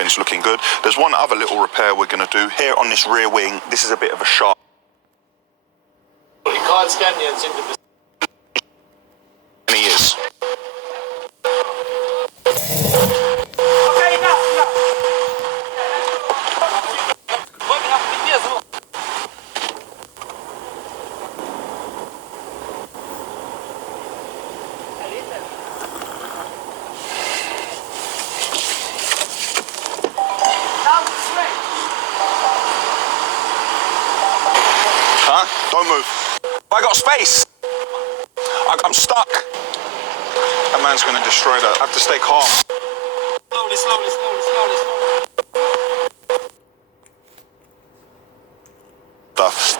everything's looking good. There's one other little repair we're going to do here on this rear wing. This is a bit of a sharp. You can't scan the unsynchronous. And he is. Huh? Don't move. I got space. I'm stuck. That man's gonna destroy that. I have to stay calm. Slowly.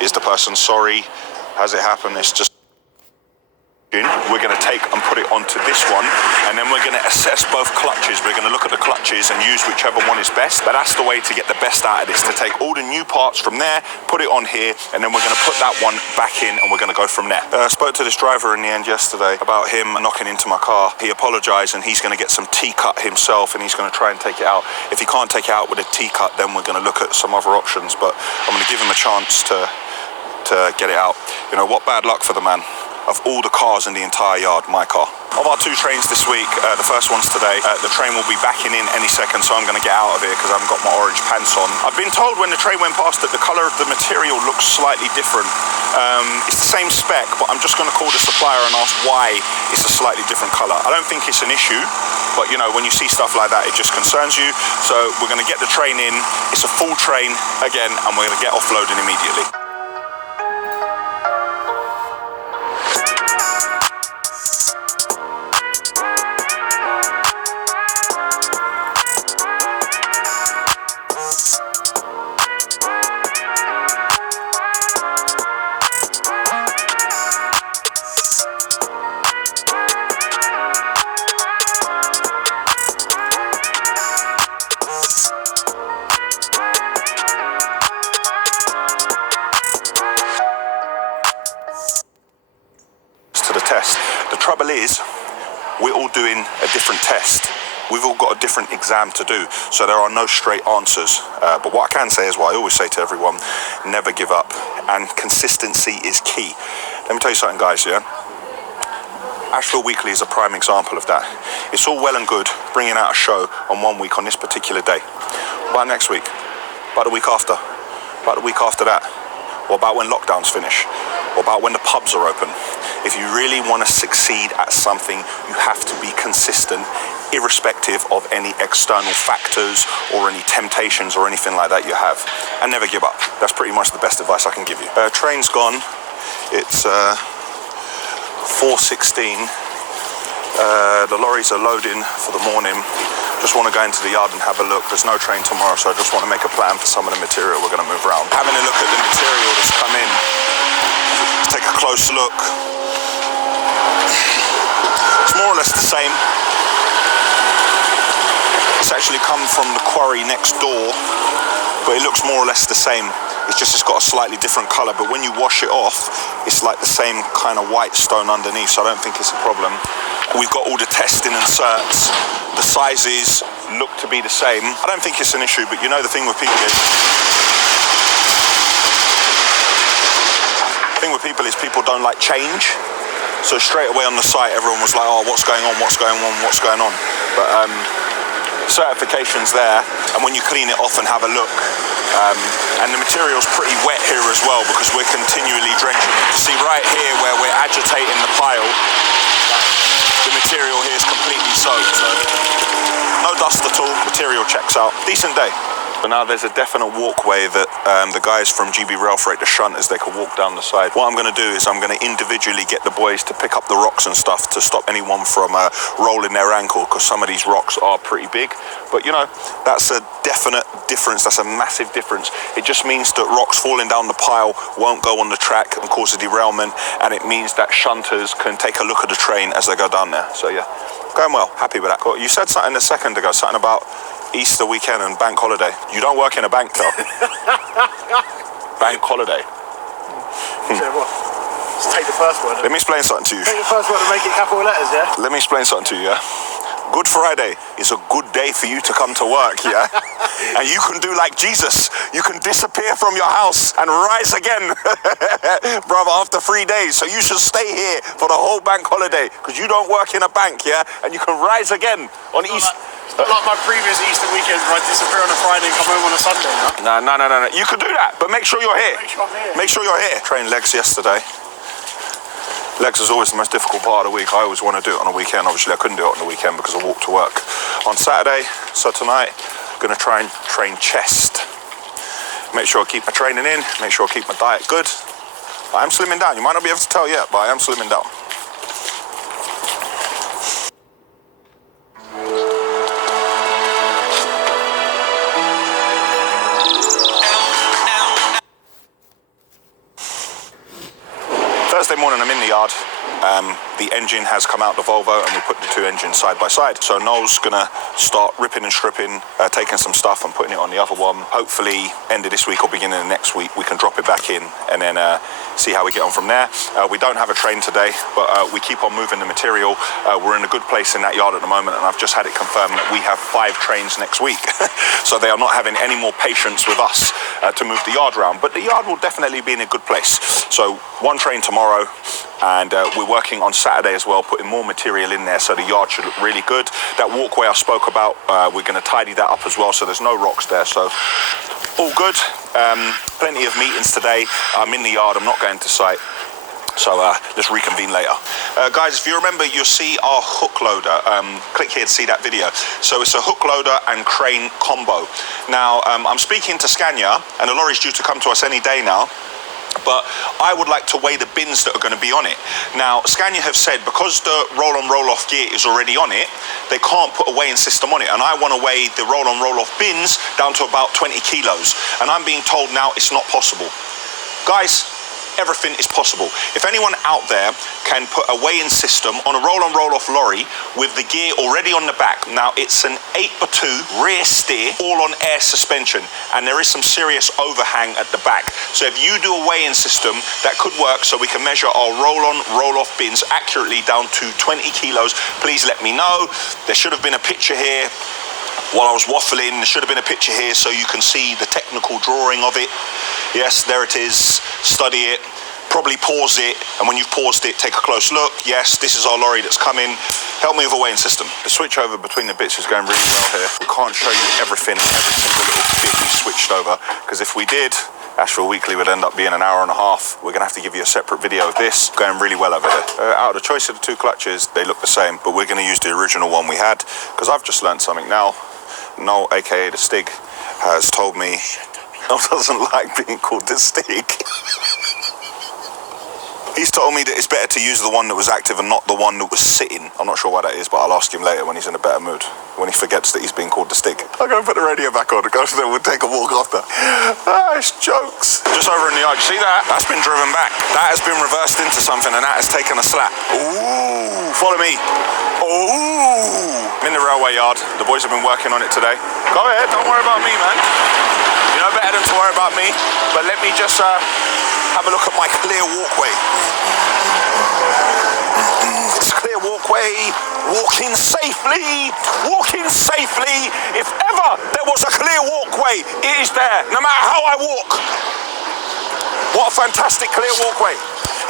Is the person sorry? Has it happened? It's just... We're going to take and put it onto this one, and then we're going to assess both clutches. We're going to look at the clutches and use whichever one is best. But that's the way to get the best out of this, to take all the new parts from there, put it on here, and then we're going to put that one back in, and we're going to go from there. I spoke to this driver in the end yesterday about him knocking into my car. He apologized, and he's going to get some T-cut himself, and he's going to try and take it out. If he can't take it out with a T-cut, then we're going to look at some other options, but I'm going to give him a chance to get it out. You know, what bad luck for the man. Of all the cars in the entire yard, my car. Of our 2 trains this week, the first one's today. The train will be backing in any second, so I'm going to get out of here because I haven't got my orange pants on. I've been told when the train went past that the colour of the material looks slightly different. It's the same spec, but I'm just going to call the supplier and ask why it's a slightly different colour. I don't think it's an issue, but you know, when you see stuff like that, it just concerns you. So we're going to get the train in. It's a full train again, and we're going to get offloading immediately. To the test. The trouble is, we're all doing a different test. We've all got a different exam to do, so there are no straight answers. But what I can say is what I always say to everyone: never give up, and consistency is key. Let me tell you something, guys, yeah? Asheville Weekly is a prime example of that. It's all well and good bringing out a show on one week on this particular day. What about next week? What about the week after? What about the week after that? What about when lockdowns finish? What about when the pubs are open? If you really want to succeed at something, you have to be consistent, irrespective of any external factors or any temptations or anything like that you have. And never give up. That's pretty much the best advice I can give you. Train's gone. It's 4:16. The lorries are loading for the morning. Just want to go into the yard and have a look. There's no train tomorrow, so I just want to make a plan for some of the material we're going to move around. Having a look at the material that's come in. Let's take a close look. It's more or less the same. It's actually come from the quarry next door, but it looks more or less the same. It's got a slightly different colour, but when you wash it off, it's like the same kind of white stone underneath, so I don't think it's a problem. We've got all the testing and certs. The sizes look to be the same. I don't think it's an issue, but you know the thing with people is people don't like change. So straight away on the site, everyone was like, oh, what's going on? But certification's there, and when you clean it off and have a look, and the material's pretty wet here as well because we're continually drenching it. See right here where we're agitating the pile, the material here is completely soaked, so no dust at all, material checks out. Decent day. But now there's a definite walkway that the guys from GB Rail Freight, the shunters, they can walk down the side. What I'm going to do is I'm going to individually get the boys to pick up the rocks and stuff to stop anyone from rolling their ankle, because some of these rocks are pretty big. But you know, that's a definite difference. That's a massive difference. It just means that rocks falling down the pile won't go on the track and cause a derailment, and it means that shunters can take a look at the train as they go down there. So yeah, going well. Happy with that. Cool. You said something a second ago, something about Easter weekend and bank holiday. You don't work in a bank, though. Bank holiday. What? Just take the first word. Let me explain something to you. Take the first word and make it capital letters, yeah? Let me explain something to you, yeah? Good Friday is a good day for you to come to work, yeah? And you can do like Jesus. You can disappear from your house and rise again, brother, after 3 days. So you should stay here for the whole bank holiday because you don't work in a bank, yeah? And you can rise again on Easter. Like my previous Easter weekends where I disappear on a Friday and come home on a Sunday, no? No. You can do that, but make sure you're here. Make sure I'm here. Make sure you're here. Trained legs yesterday. Legs is always the most difficult part of the week. I always want to do it on a weekend. Obviously, I couldn't do it on the weekend because I walked to work on Saturday. So tonight, I'm going to try and train chest. Make sure I keep my training in. Make sure I keep my diet good. I am slimming down. You might not be able to tell yet, but I am slimming down. Thursday morning, I'm in the yard. The engine has come out the Volvo and we put the two engines side by side. So Noel's gonna start ripping and stripping, taking some stuff and putting it on the other one. Hopefully end of this week or beginning of next week, we can drop it back in and then see how we get on from there. We don't have a train today, but we keep on moving the material. We're in a good place in that yard at the moment, and I've just had it confirmed that we have 5 trains next week. So they are not having any more patience with us to move the yard around, but the yard will definitely be in a good place. So 1 train tomorrow, and we're working on Saturday as well, putting more material in there so the yard should look really good. That walkway I spoke about, we're going to tidy that up as well so there's no rocks there, so all good. Plenty of meetings today. I'm in the yard, I'm not going to site. So let's reconvene later. Guys, if you remember, you'll see our hook loader. Click here to see that video. So it's a hook loader and crane combo. Now, I'm speaking to Scania, and the lorry's due to come to us any day now. But I would like to weigh the bins that are going to be on it. Now, Scania have said because the roll-on, roll-off gear is already on it, they can't put a weighing system on it. And I want to weigh the roll-on, roll-off bins down to about 20 kilos. And I'm being told now it's not possible. Guys, everything is possible. If anyone out there can put a weighing system on a roll-on, roll-off lorry with the gear already on the back. Now, it's an 8x2 rear steer, all on air suspension, and there is some serious overhang at the back. So if you do a weighing system, that could work so we can measure our roll-on, roll-off bins accurately down to 20 kilos. Please let me know. There should have been a picture here. While I was waffling, there should have been a picture here so you can see the technical drawing of it. Yes, there it is. Study it. Probably pause it, and when you've paused it, take a close look. Yes, this is our lorry that's coming. Help me with a weighing system. The switch over between the bits is going really well here. We can't show you everything, every single little bit we switched over, because if we did, Asheville Weekly would end up being an hour and a half. We're going to have to give you a separate video of this. Going really well over there. Out of the choice of the 2 clutches, they look the same, but we're going to use the original one we had, because I've just learned something now. Noel, aka the Stig, has told me Noel doesn't like being called the Stig. He's told me that it's better to use the one that was active and not the one that was sitting. I'm not sure why that is, but I'll ask him later when he's in a better mood, when he forgets that he's being called the Stig. I'll go and put the radio back on and go, then we'll take a walk after. It's jokes. Just over in the yard, you see that? That's been driven back. That has been reversed into something and that has taken a slap. Ooh, follow me. Ooh. I'm in the railway yard. The boys have been working on it today. Go ahead, don't worry about me, man. You know better than to worry about me, but let me just have a look at my clear walkway. It's a clear walkway. Walking safely. Walking safely. If ever there was a clear walkway, it is there. No matter how I walk. What a fantastic clear walkway.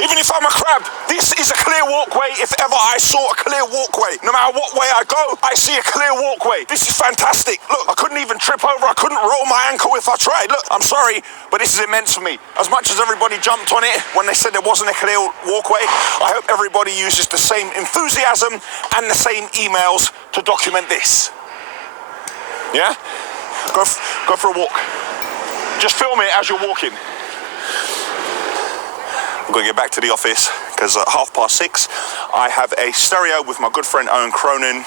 Even if I'm a crab, this is a clear walkway if ever I saw a clear walkway. No matter what way I go, I see a clear walkway. This is fantastic. Look, I couldn't even trip over. I couldn't roll my ankle if I tried. Look, I'm sorry, but this is immense for me. As much as everybody jumped on it when they said there wasn't a clear walkway, I hope everybody uses the same enthusiasm and the same emails to document this. Yeah? Go for a walk. Just film it as you're walking. I'm going to get back to the office because at 6:30 I have a stereo with my good friend Owen Cronin.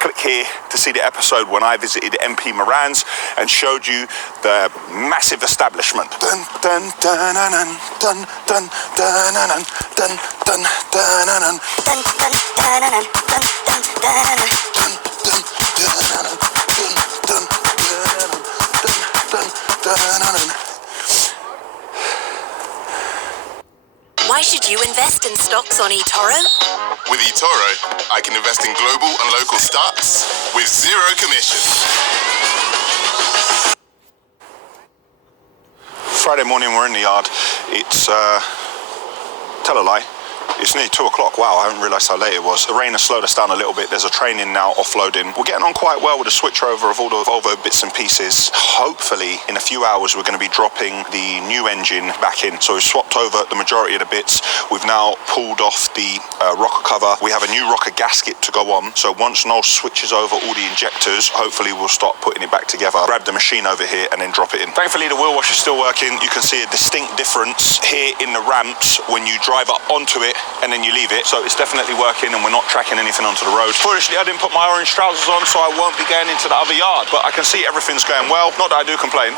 Click here to see the episode when I visited MP Moran's and showed you the massive establishment. Dun dun dun dun dun dun dun dun dun dun dun dun. Why should you invest in stocks on eToro? With eToro, I can invest in global and local stocks with zero commission. Friday morning, we're in the yard. It's, tell a lie, it's nearly 2 o'clock. Wow, I haven't realised how late it was. The rain has slowed us down a little bit. There's a train in now offloading. We're getting on quite well with the switchover of all the Volvo bits and pieces. Hopefully, in a few hours, we're going to be dropping the new engine back in. So we've swapped over the majority of the bits. We've now pulled off the rocker cover. We have a new rocker gasket to go on. So once Noel switches over all the injectors, hopefully we'll start putting it back together. Grab the machine over here and then drop it in. Thankfully, the wheel wash is still working. You can see a distinct difference here in the ramps when you drive up onto it and then you leave it. So it's definitely working and we're not tracking anything onto the road. Foolishly, I didn't put my orange trousers on, so I won't be going into the other yard. But I can see everything's going well. Not that I do complain,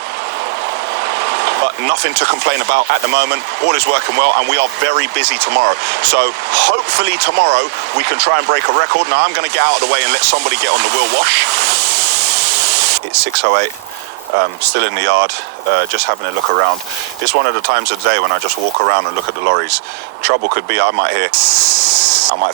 but nothing to complain about at the moment. All is working well and we are very busy tomorrow. So hopefully tomorrow we can try and break a record. Now I'm going to get out of the way and let somebody get on the wheel wash. It's 6:08. Still in the yard, just having a look around. It's one of the times of the day when I just walk around and look at the lorries. Trouble could be I might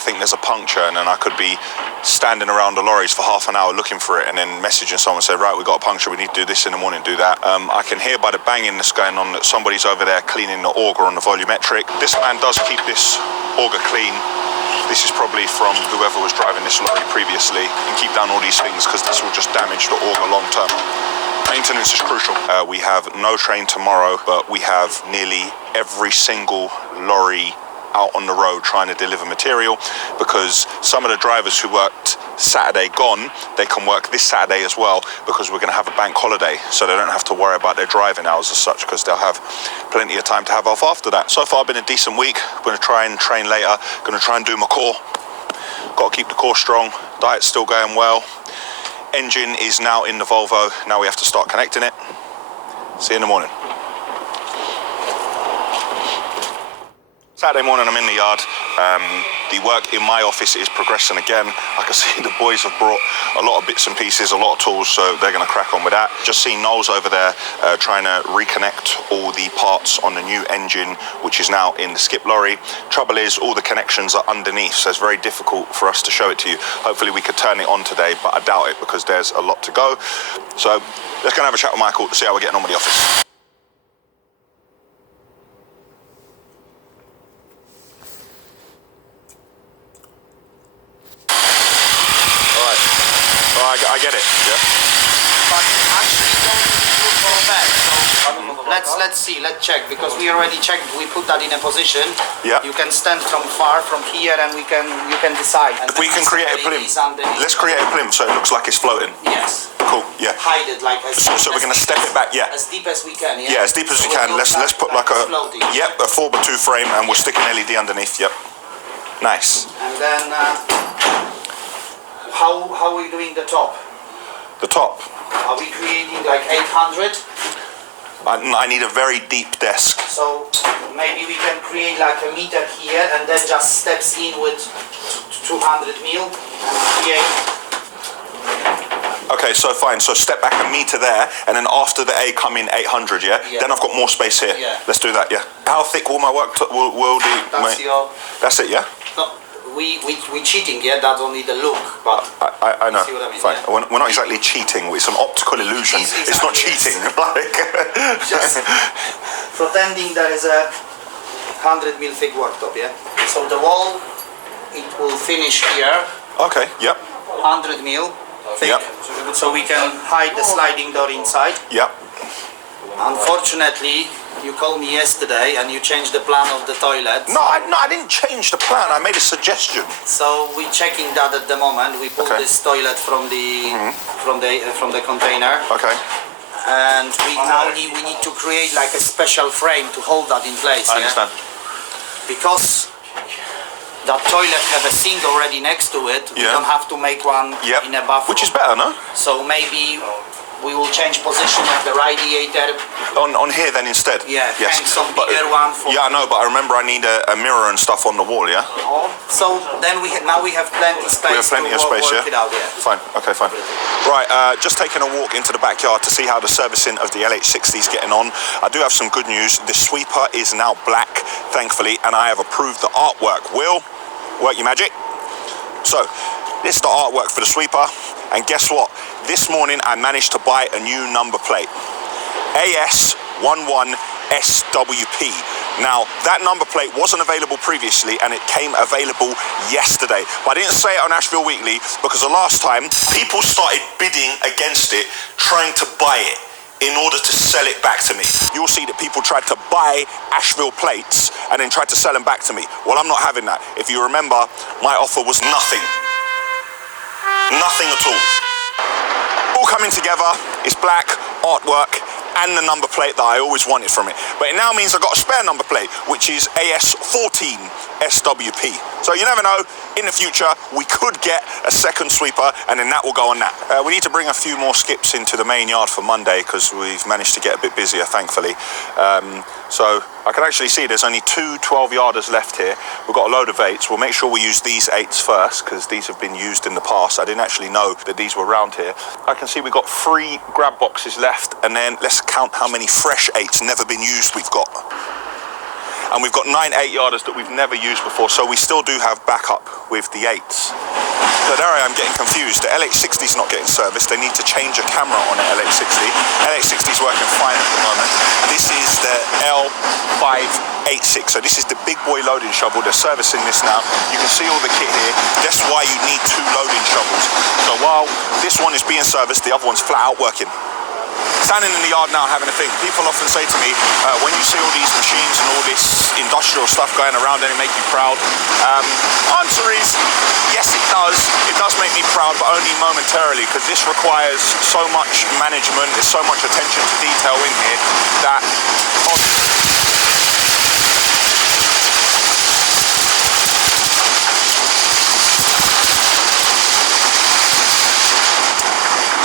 think there's a puncture, and then I could be standing around the lorries for half an hour looking for it and then messaging someone, say, right, we got a puncture, we need to do this in the morning, do that. I can hear by the banging that's going on that somebody's over there cleaning the auger on the volumetric. This man does keep this auger clean. This is probably from whoever was driving this lorry previously, and keep down all these things because this will just damage the auger long term. Maintenance is crucial. We have no train tomorrow, but we have nearly every single lorry out on the road trying to deliver material, because some of the drivers who worked Saturday gone, they can work this Saturday as well, because we're going to have a bank holiday, so they don't have to worry about their driving hours as such, because they'll have plenty of time to have off after that. So far, been a decent week. Going to try and train later. Going to try and do my core. Got to keep the core strong. Diet's still going well. Engine is now in the Volvo. Now we have to start connecting it. See you in the morning. Saturday morning, I'm in the yard. The work in my office is progressing again. I can see the boys have brought a lot of bits and pieces, a lot of tools, so they're going to crack on with that. Just seen Noel's over there trying to reconnect all the parts on the new engine, which is now in the skip lorry. Trouble is, all the connections are underneath, so it's very difficult for us to show it to you. Hopefully we could turn it on today, but I doubt it because there's a lot to go. So let's go and have a chat with Michael to see how we're getting on with the office. I get it, yeah. But actually don't look for a bag. So let's see, let's check, because we already checked, we put that in a position. Yeah. You can stand from far from here and you can decide. And if we can create a plinth, let's create a plinth so it looks like it's floating. Yes. Cool, yeah. Hide it like so we're going to step it back, yeah. As deep as we can, yeah? Yeah, as deep as we can. Let's put like a, yep, a 4x2 frame, and we'll stick an LED underneath, yep. Nice. And then how are we doing the top? The top? Are we creating like 800? I need a very deep desk. So maybe we can create like a meter here and then just steps in with 200 mil and create. Okay, so fine. So step back a meter there, and then after the A come in 800, yeah? Yeah. Then I've got more space here. Yeah. Let's do that, yeah. How thick will my work will do? That's it, yeah? No, we cheating, yeah? That's only the look, but I know. See what I mean, fine. yeah? We're not exactly cheating. It's an optical illusion. Exactly, it's not cheating. Like just pretending there is a 100 mil thick worktop, yeah? So the wall, it will finish here. Okay, yep. 100 mil thick. Yep. So we can hide the sliding door inside. Yep. Unfortunately, you called me yesterday and you changed the plan of the toilet. No, I didn't change the plan. I made a suggestion. So we're checking that at the moment. We pulled this toilet from the container. Okay. And we need to create like a special frame to hold that in place. I understand. Because that toilet have a sink already next to it. We don't have to make one in a bathroom. Which is better, no? So maybe we will change position of the radiator. On here then instead? Yeah, yes. hang some bigger one for... Yeah, I know, but I remember I need a mirror and stuff on the wall, yeah? So then now we have plenty of space. We have plenty of space, work it out, yeah. Fine, okay, fine. Right, just taking a walk into the backyard to see how the servicing of the LH60 is getting on. I do have some good news. The sweeper is now black, thankfully, and I have approved the artwork. Will, work your magic. So, this is the artwork for the sweeper, and guess what? This morning I managed to buy a new number plate. AS 11SWP. Now, that number plate wasn't available previously and it came available yesterday. But I didn't say it on Asheville Weekly because the last time people started bidding against it, trying to buy it in order to sell it back to me. You'll see that people tried to buy Asheville plates and then tried to sell them back to me. Well, I'm not having that. If you remember, my offer was nothing. Nothing at all. All coming together, it's black, artwork, and the number plate that I always wanted from it. But it now means I've got a spare number plate, which is AS14 SWP. So you never know, in the future, we could get a second sweeper, and then that will go on that. We need to bring a few more skips into the main yard for Monday, because we've managed to get a bit busier, thankfully. So I can actually see there's only 2 12-yarders left here. We've got a load of 8s. We'll make sure we use these 8s first, because these have been used in the past. I didn't actually know that these were around here. I can see we've got 3 grab boxes left, and then let's count how many fresh 8s never been used we've got. And we've got 9 8-yarders that we've never used before, so we still do have backup with the 8s. So there I am getting confused. The LH60 is not getting serviced. They need to change a camera on the LH60. LH60 is working fine at the moment. This is the L586. So this is the big boy loading shovel. They're servicing this now. You can see all the kit here. That's why you need 2 loading shovels. So while this one is being serviced, the other one's flat out working. Standing in the yard now having a think. People often say to me, when you see all these machines and all this industrial stuff going around, does it make you proud? Answer is, yes it does. It does make me proud, but only momentarily, because this requires so much management, there's so much attention to detail in here that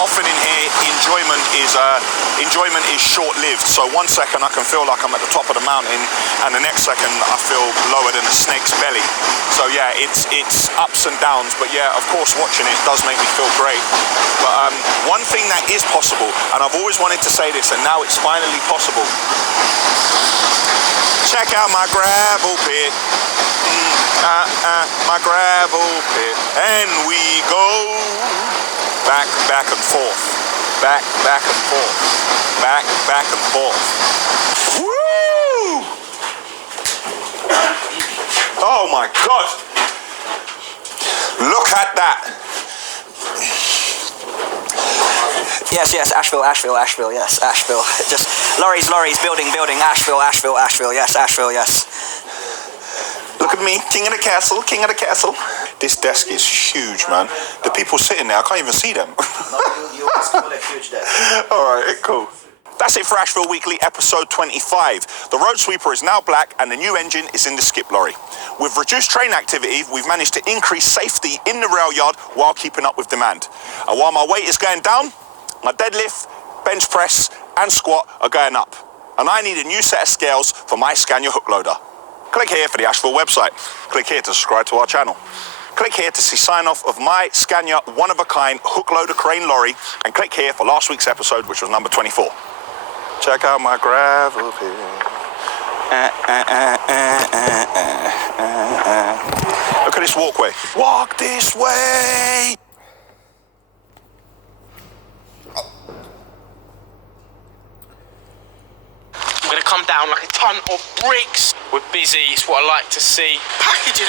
often in here, enjoyment is short-lived. So 1 second I can feel like I'm at the top of the mountain, and the next second I feel lower than a snake's belly. So yeah, it's ups and downs, but yeah, of course watching it does make me feel great. But one thing that is possible, and I've always wanted to say this, and now it's finally possible. Check out my gravel pit. My gravel pit. And we go back and forth. Back and forth. Back and forth. Woo! Oh my God. Look at that. Yes, Asheville, yes, Asheville. Just lorries, building, Asheville, yes, Asheville, yes. Look at me, king of the castle. This desk is huge, man. The people sitting there, I can't even see them. No, you asked for a huge desk. All right, cool. That's it for Asheville Weekly, episode 25. The road sweeper is now black and the new engine is in the skip lorry. With reduced train activity, we've managed to increase safety in the rail yard while keeping up with demand. And while my weight is going down, my deadlift, bench press, and squat are going up. And I need a new set of scales for my Scania hook loader. Click here for the Asheville website. Click here to subscribe to our channel. Click here to see sign-off of my Scania one-of-a-kind hook loader crane lorry, and click here for last week's episode, which was number 24. Check out my gravel pit. Look at this walkway. Walk this way. I'm going to come down like a ton of bricks. We're busy, it's what I like to see. Packaging